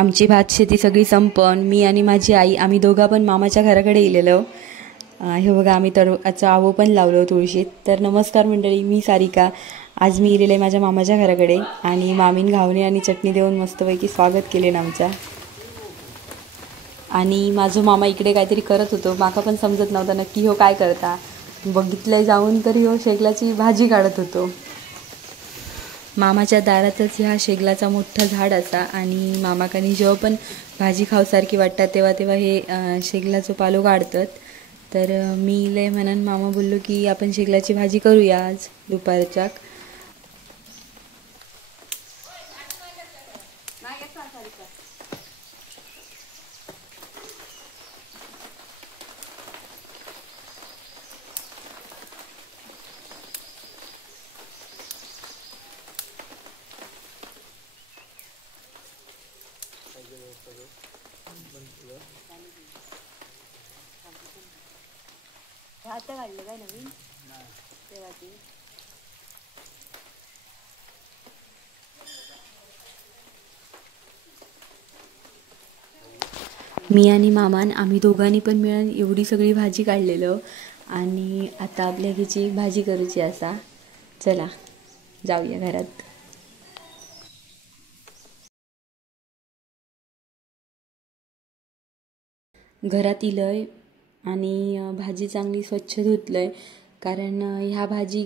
आमची भात शेती सगळी संपन मी आणि माझी आई आम्ही दोघा पण मामाच्या घराकडे गेलेलो. हे बघा आम्ही तळाचं आवं पण लावलो तुळशीत. तर नमस्कार मंडळी, मी सारिका. आज मी गेलेले माझ्या मामाच्या घराकडे आणि मामीन घावणे आणि चटणी देऊन मस्तपैकी स्वागत केले ना आमच्या. आणि माझा मामा इकडे काहीतरी करत होतो, माका पण समजत नव्हता नक्की हो काय करता. बघितलंय जाऊन तरी हो शेगलाची भाजी काढत होतो. मामाच्या दारातच ह्या शेगलाचा मोठा झाड असा आणि मामाकानी जेव्हा पण भाजी खावसारखी वाटतात तेव्हा तेव्हा हे शेगलाचो पालो काढतात. तर मी लय म्हणून मामा बोललो की आपण शेगलाची भाजी करूया आज दुपारच्या. आता काढलं काय नवीन तेव्हा ती मी आणि मामान आम्ही दोघांनी पण मिळून एवढी सगळी भाजी काढलेलं. आणि आता आपल्या घरची भाजी करूची असा. चला जाऊया घरात. घरात इलंय आणि भाजी चांगली स्वच्छ धुतलंय, कारण ह्या भाजी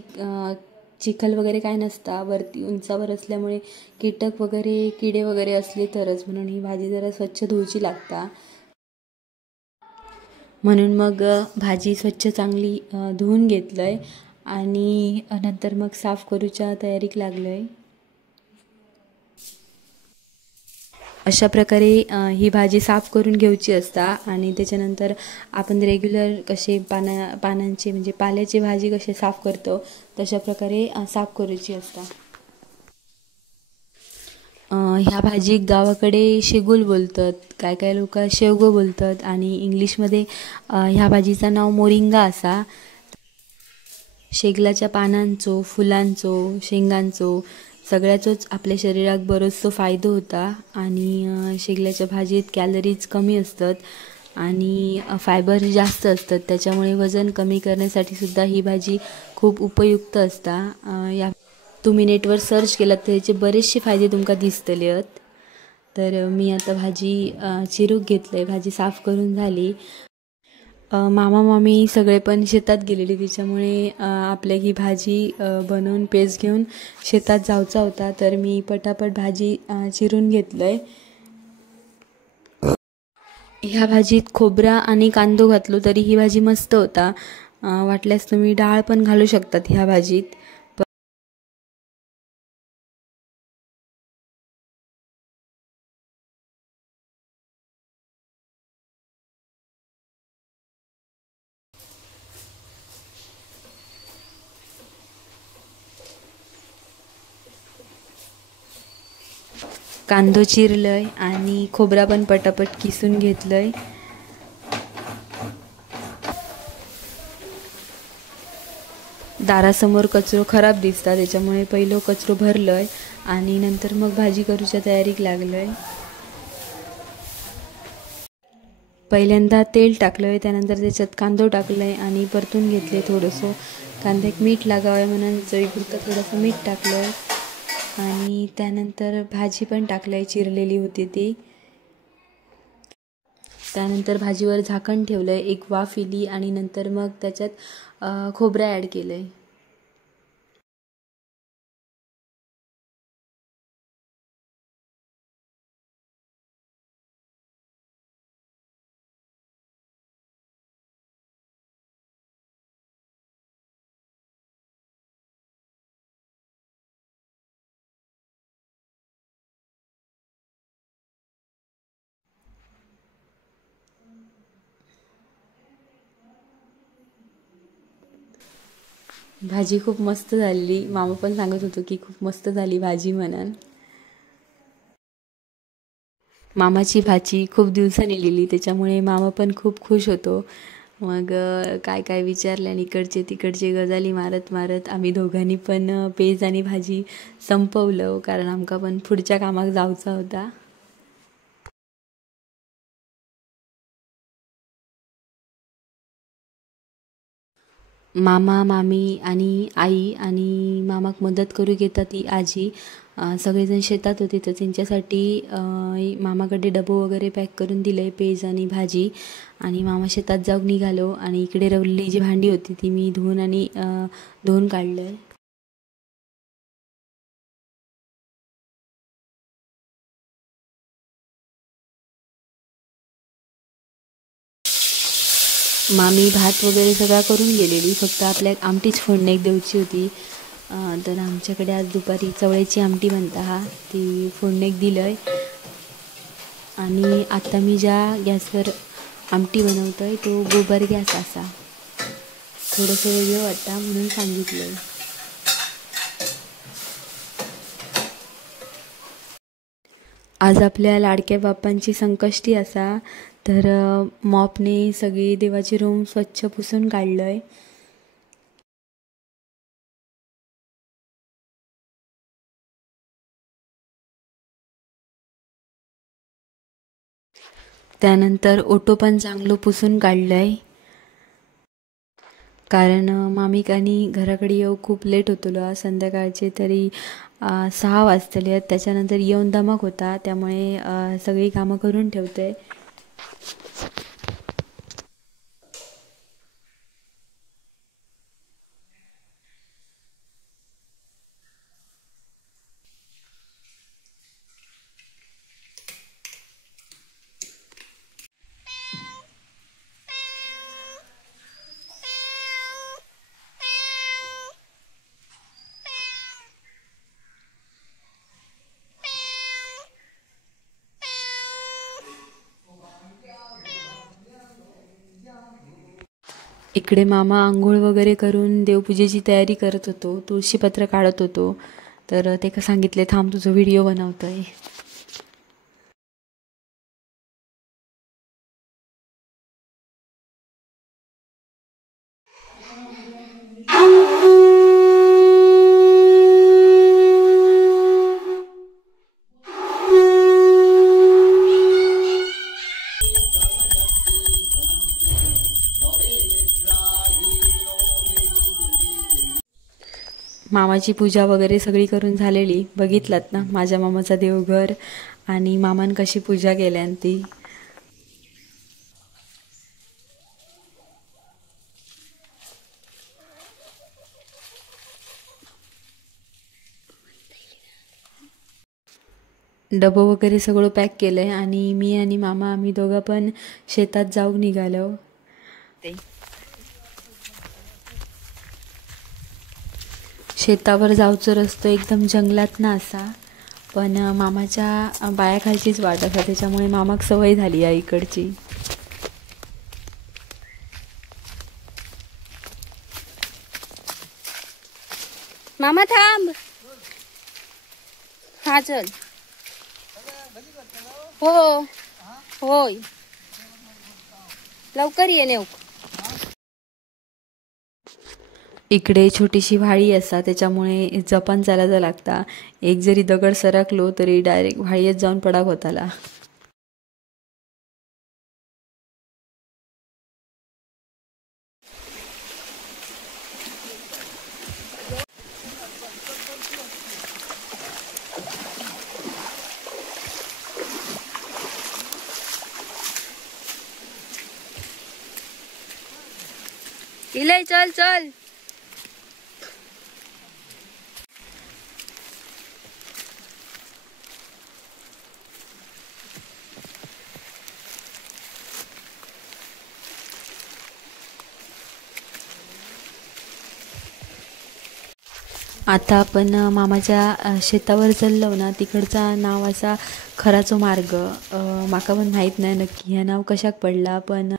चिखल वगैरे काय नसता, वरती उंचावर असल्यामुळे कीटक वगैरे किडे वगैरे असले तरच, म्हणून ही भाजी जरा स्वच्छ धुवची लागता. म्हणून मग भाजी स्वच्छ चांगली धुवून घेतलंय आणि नंतर मग साफ करूच्या तयारीक लागलोय. अशा प्रकारे ही भाजी साफ करून घ्यायची असता आणि त्याच्यानंतर आपण रेग्युलर कसे पानांची म्हणजे पाल्याची भाजी कशी साफ करतो तशा प्रकारे साफ करूची असता. ह्या भाजी गावाकडे शेगुल बोलतात, काय काय लोक शेवगो बोलतात आणि इंग्लिशमध्ये ह्या भाजीचं नाव मोरिंगा असा. शेगलाच्या पानांचो, फुलांचो, शेंगांचो सगळ्याचोच आपल्या शरीराक बरोचसो फायदो होता. आणि शेगलाच्या भाजीत कॅलरीज कमी असतात आणि फायबर जास्त असतात, त्याच्यामुळे वजन कमी करण्यासाठी सुद्धा ही भाजी खूप उपयुक्त असता. या तुम्ही नेटवर सर्च केलात तर याचे बरेचसे फायदे तुमका दिसतले आहेत. तर मी आता भाजी चिरूक घेतलंय, भाजी साफ करून झाली. मामा मामी सगळे पण शेतात गेलेले, त्याच्यामुळे आपल्या ही भाजी बनवून पेज घेऊन शेतात जायचा होता. तर मी पटापट भाजी चिरून घेतलंय. ह्या भाजीत खोबरा आणि कांदो घातलो तरी ही भाजी मस्त होता. वाटल्यास तुम्ही डाळ पण घालू शकतात ह्या भाजीत. कांदो चिरलंय आणि खोबरा पण पटापट किसून घेतलंय. दारासमोर कचरो खराब दिसता, त्याच्यामुळे पहिलो कचरो भरलंय आणि नंतर मग भाजी करूच्या तयारीक लागलंय. पहिल्यांदा तेल टाकलंय, त्यानंतर त्याच्यात कांदो टाकलंय आणि परतून घेतले. थोडंसं कांद्याक मीठ लागावं म्हणून चवीपुरतं थोडंसं मीठ टाकलंय आणि त्यानंतर भाजी पण टाकलंय, चिरलेली होती ती. त्यानंतर भाजीवर झाकण ठेवलंय, एक वाफ इली आणि नंतर मग त्याच्यात खोबरं ॲड केलंय. भाजी खूप मस्त झाली. मामा पण सांगत होतो की खूप मस्त झाली भाजी म्हणून. मामाची भाची खूप दिवसांनी लिहिली, त्याच्यामुळे मामा पण खूप खुश होतो. मग काय काय विचारले आणि इकडचे तिकडचे गजाली मारत मारत आम्ही दोघांनी पण पेज आणि भाजी संपवलं, कारण आमका पण पुढच्या कामाक जायचा होता. मामा मामी आणि आई आणि मामाक मदत करू घेतात ती आजी सगळेजण शेतात होते तर त्यांच्यासाठी मामाकडे डबो वगैरे पॅक करून दिले पेज आणि भाजी आणि मामा शेतात जाऊन निघालो आणि इकडे रवलेली जी भांडी होती ती मी धुवून काढलं. मामी भात वगैरे सगळा करून गेलेली फक्त आपल्या आमटीच फोडण्याक देऊची होती. तर आमच्याकडे आज दुपारी चवळ्याची आमटी बनता हा ती फोडण्याक दिलंय. आणि आता मी ज्या गॅसवर आमटी बनवतोय तो गोबर गॅस असा थोडंसं वेगळं वाटतं म्हणून सांगितलं. आज आपल्या लाडक्या बाप्पांची संकष्टी असा तर मॉपने सगळी देवाची रूम स्वच्छ पुसून काढलंय. त्यानंतर ओटो पण चांगलं पुसून काढलंय कारण मामिकानी घराकडे येऊ खूप लेट होतो संध्याकाळचे तरी 6 वाजतले आहेत. त्याच्यानंतर येऊन दमक होता त्यामुळे सगळी कामं करून ठेवते. इकडे मामा आंघोळ वगैरे करून देवपूजेची तयारी करत होतो तुळशीपत्र काढत होतो तर ते का सांगितले थांब तुझं व्हिडिओ बनवतोय. मामाची पूजा वगैरे सगळी करून झालेली बघितलात ना माझ्या मामाचा देवघर आणि मामान कशी पूजा केल्यान ती. डबं वगैरे सगळं पॅक केलंय आणि मी आणि मामा आम्ही दोघं पण शेतात जाऊन निघालो. शेतावर जाऊचो रस्तो एकदम जंगलात ना असा पण मामाच्या बायाखालचीच वाट असा त्याच्यामुळे मामाक सवय झाली आहे इकडची. मामा थांब. हा चल. हो होय लवकर ये नेऊ. इकडे छोटीशी व्हाळी असा त्याच्यामुळे जपान चालायला लागता. एक जरी दगड सरकलो तरी डायरेक्ट व्हाळीत जाऊन पडाक होताला. इले चल चल. आता आपण मामाच्या शेतावर चाललो ना तिकडचा नाव असा खराचो मार्ग माका पण माहीत नाही नक्की ह्या नाव कशाक पडला पण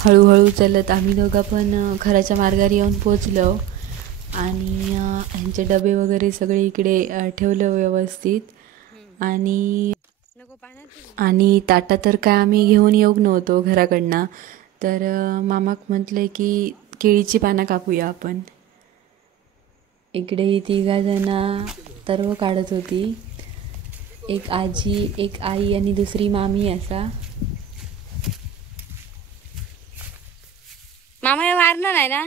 हळूहळू चालत आम्ही दोघं पण खराच्या मार्गावर येऊन पोचलो आणि ह्यांचे डबे वगैरे सगळे इकडे ठेवलं व्यवस्थित आणि ताटा तर काय आम्ही घेऊन येऊक नव्हतो घराकडनं तर मामाक म्हटलंय की केळीची पानं कापूया आपण. इकडे ही 3 जणा तरव काढत होती. एक आजी, एक आई आणि दुसरी मामी असा. मामा हे मारणार नाही ना.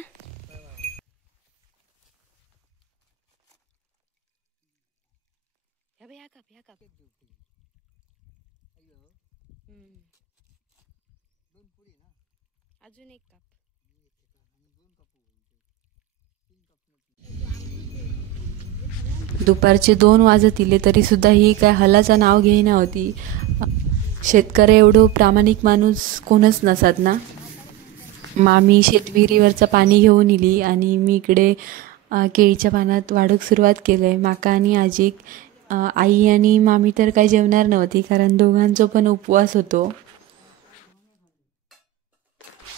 अजून एक काप. दुपारचे 2 वाजत तरी सुद्धा ही काय हलाचं नाव घेईना होती. शेतकरी एवढं प्रामाणिक माणूस कोणच नसत ना. मामी शेतविहिरीवरचं पाणी घेऊन इली आणि मी इकडे केळीच्या पानात वाढूक सुरुवात केलंय. माका आणि आजीक. आई आणि मामी तर काही जेवणार नव्हती कारण दोघांचो पण उपवास होतो.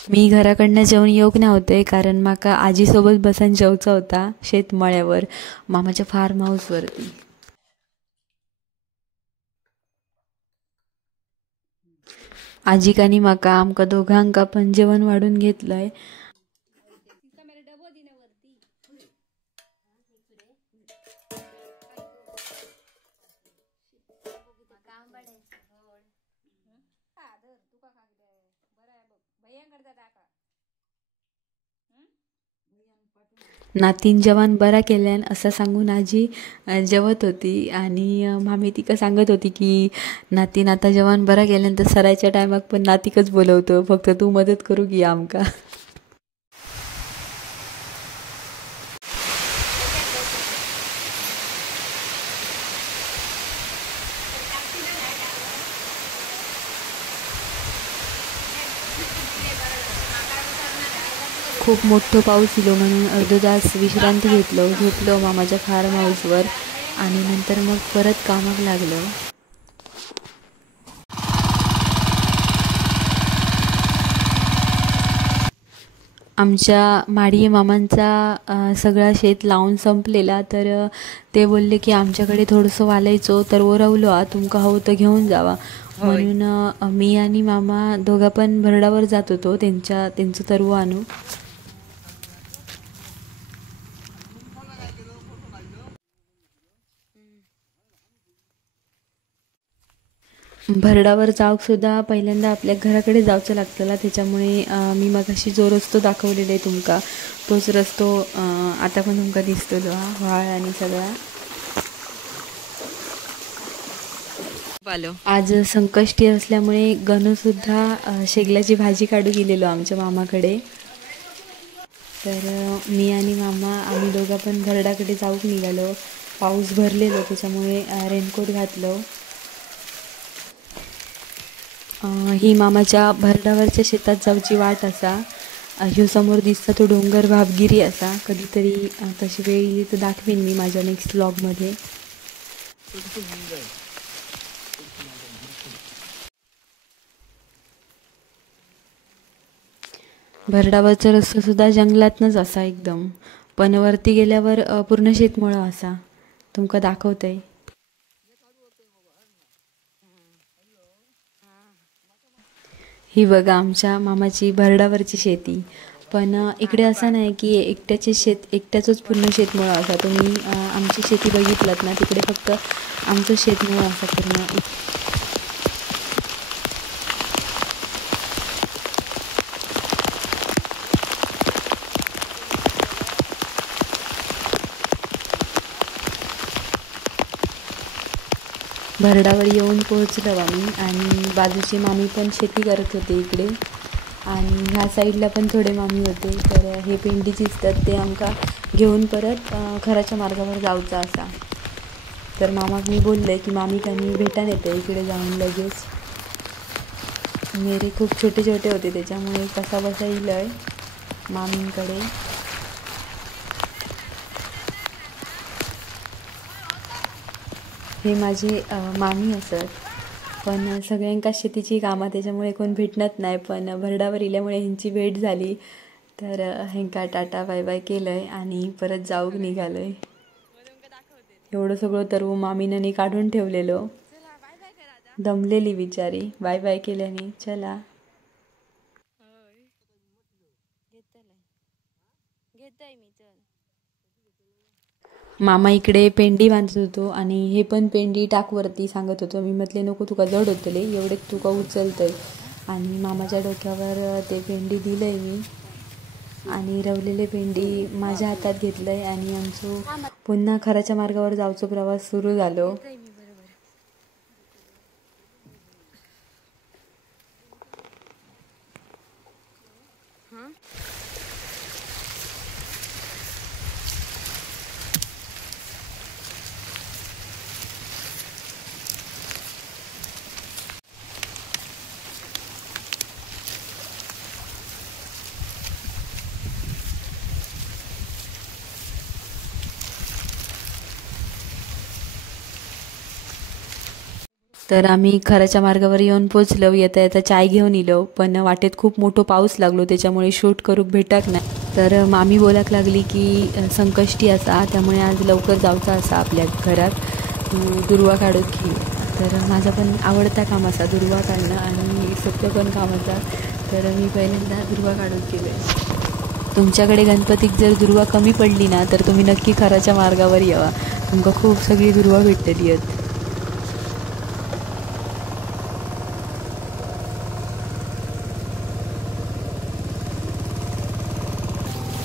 मी घराकडनं जेवण येऊक नव्हते कारण माका आजीसोबत बसून जेवचा होता शेतमळ्यावर, मामाच्या फार्म हाऊसवरती. आजीक आणि माका आमका दोघांका पण जेवण वाढून घेतलंय. नातीन जेवण बरा केल्यान असं सांगून आजी जेवत होती आणि मामी तिका सांगत होती की नातीन आता जेवण बरा केल्यान तर सरायच्या टायमाक पण नातिकच बोलवतो, फक्त तू मदत करू की आमका. खूप मोठं पाऊस इलो म्हणून अर्धो तास विश्रांती झोपलो मामाच्या फार्म हाऊसवर आणि नंतर मग परत कामाक लागलो. आमच्या माडिये मामांचा सगळा शेत लावून संपलेला, तर ते बोलले की आमच्याकडे थोडंसं वालायचो तर ओरवलो तुमका हवं तर घेऊन जावा. म्हणून मी आणि मामा दोघा पण भरडावर जात होतो त्यांचं तरव आणू. भरडावर जाऊक सुद्धा पहिल्यांदा आपल्या घराकडे जाऊचं लागतला, त्याच्यामुळे मी मगाशी जो रस्तो दाखवलेला आहे तुमका तोच रस्तो आता पण तुमका दिसतो व्हाळ आणि सगळा. आज संकष्टी असल्यामुळे गणू सुद्धा शेगल्याची भाजी काढू गेलेलो आमच्या मामाकडे. तर मी आणि मामा आम्ही दोघं पण भरडाकडे जाऊक निघालो. पाऊस भरलेलो त्याच्यामुळे रेनकोट घातलो. ही मामाच्या भरडावरच्या शेतात जाऊची वाट असा. ह्यो समोर दिसता तो डोंगर भाबगिरी असा. कधीतरी तशी वेळ येईल तर दाखवेन मी माझ्या नेक्स्ट व्लॉगमध्ये. भरडावरचा रस्ता सुद्धा जंगलातनच असा एकदम, पण वरती गेल्यावर पूर्ण शेतमळं असा. तुमका दाखवतंय. ही बघा आमच्या मामाची भरडावरची शेती. पण इकडे असं नाही की एकट्याचंच पूर्ण शेतमळं असा. तुम्ही आमची शेती बघितलात ना, तिकडे फक्त आमचं शेतमळं असा पूर्ण. भरडावर येऊन पोहोचलो आम्ही आणि बाजूची मामी पण शेती करत होते इकडे आणि ह्या साईडला पण थोडे मामी होते. तर हे पेंडी दिसतात ते आमका घेऊन परत घराच्या मार्गावर जाऊचा असा. तर मामाक मी बोलले की मामी त्यांनी भेटान येते इकडे जाऊन लगेच. मेरे खूप छोटे छोटे होते त्याच्यामुळे कसा बसा येईल मामींकडे. हे माझे मामी असत, पण सगळ्यांका शेतीची कामं त्याच्यामुळे कोण भेटणत नाही. पण भरडावर इल्यामुळे ह्यांची भेट झाली तर ह्यांका टाटा बाय बाय केलंय आणि परत जाऊक निघालोय. एवढं सगळं तर मामीनं काढून ठेवलेलं. दमलेली बिचारी बाय बाय केल्याने. चला. मामा इकडे पेंडी बांधत होतो आणि हे पण पेंडी टाकवरती सांगत होतो. मी म्हटले नको तुका जड होतले एवढे तुका उचलतंय. आणि मामाच्या डोक्यावर ते पेंडी दिलंय मी आणि रवलेले पेंडी माझ्या हातात घेतलंय आणि आमचं पुन्हा खराच्या मार्गावर जाऊचो प्रवास सुरू झालो. तर आम्ही खराच्या मार्गावर येऊन पोचलो. येता येता चाय घेऊन इलो, पण वाटेत खूप मोठो पाऊस लागलो त्याच्यामुळे शूट करूक भेटक नाही. तर मामी बोलाक लागली की संकष्टी असा त्यामुळे आज लवकर जाऊचा असा आपल्या घरात, तू दुर्वा काढूक घे. तर माझा पण आवडता काम असा दुर्वा काढणं आणि सोपं पण काम असा. तर मी पहिल्यांदा दुर्वा काढूक गेले. तुमच्याकडे गणपतीक जर दुर्वा कमी पडली ना तर तुम्ही नक्की खराच्या मार्गावर यावा, तुमका खूप सगळी दुर्वा भेटतली आहेत.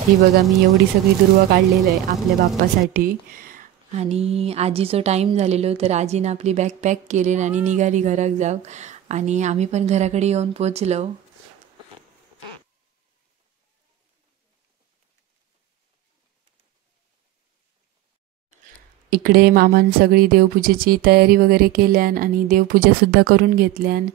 ही बघा मी एवढी सगळी दुर्वा काढलेलं आहे आपल्या बाप्पासाठी. आणि आजीचं टाईम झालेलो तर आजीनं आपली बॅग पॅक केली आणि निघाली घराक जाऊ. आणि आम्ही पण घराकडे येऊन पोचलो. इकडे मामान सगळी देवपूजेची तयारी वगैरे केल्यान आणि देवपूजासुद्धा करून घेतल्यान.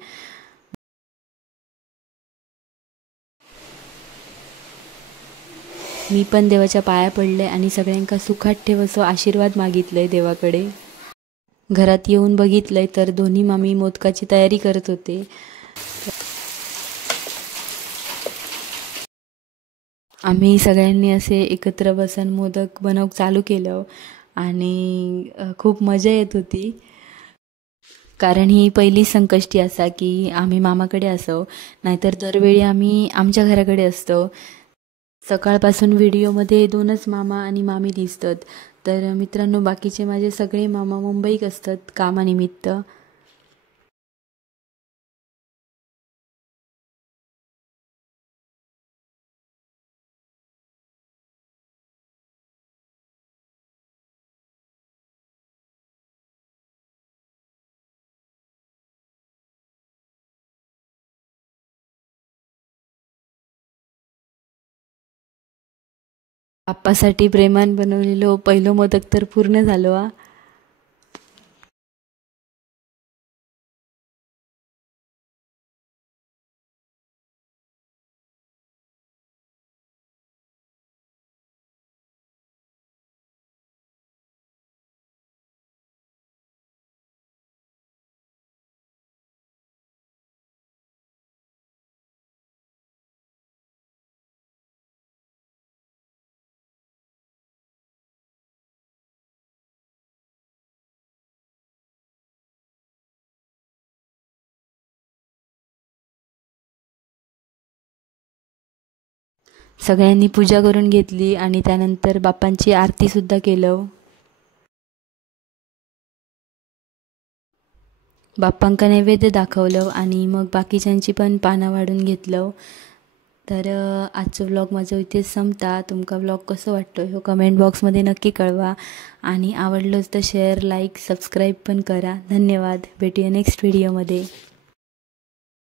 मी पण देवाच्या पाया पडले आणि सगळ्यांका सुखात ठेव असो आशीर्वाद मागितलंय देवाकडे. घरात येऊन बघितलंय तर दोन्ही मामी मोदकाची तयारी करत होते. आम्ही सगळ्यांनी असे एकत्र बसून मोदक बनवूक चालू केलं आणि खूप मजा येत होती. कारण ही पहिली संकष्टी असा की आम्ही मामाकडे असो, नाहीतर दरवेळी आम्ही आमच्या घराकडे असतो. सकाळपासून व्हिडिओमध्ये 2च मामा आणि मामी दिसतात. तर मित्रांनो बाकीचे माझे सगळे मामा मुंबईत असतात कामानिमित्त. बाप्पासाठी प्रेमान बनवलेलो पहिलो मोदक तर पूर्ण झालो हा. सगळ्यांनी पूजा करून घेतली आणि त्यानंतर बाप्पांची आरतीसुद्धा केलं. बाप्पांका नैवेद्य दाखवलं आणि मग बाकीच्यांची पण पानं वाढून घेतलं. तर आजचं व्लॉग माझं इथेच संपता. तुमका व्लॉग कसं वाटतो हे कमेंट बॉक्समध्ये नक्की कळवा आणि आवडलंच तर शेअर, लाईक, सबस्क्राईब पण करा. धन्यवाद. भेटूया नेक्स्ट व्हिडिओमध्ये.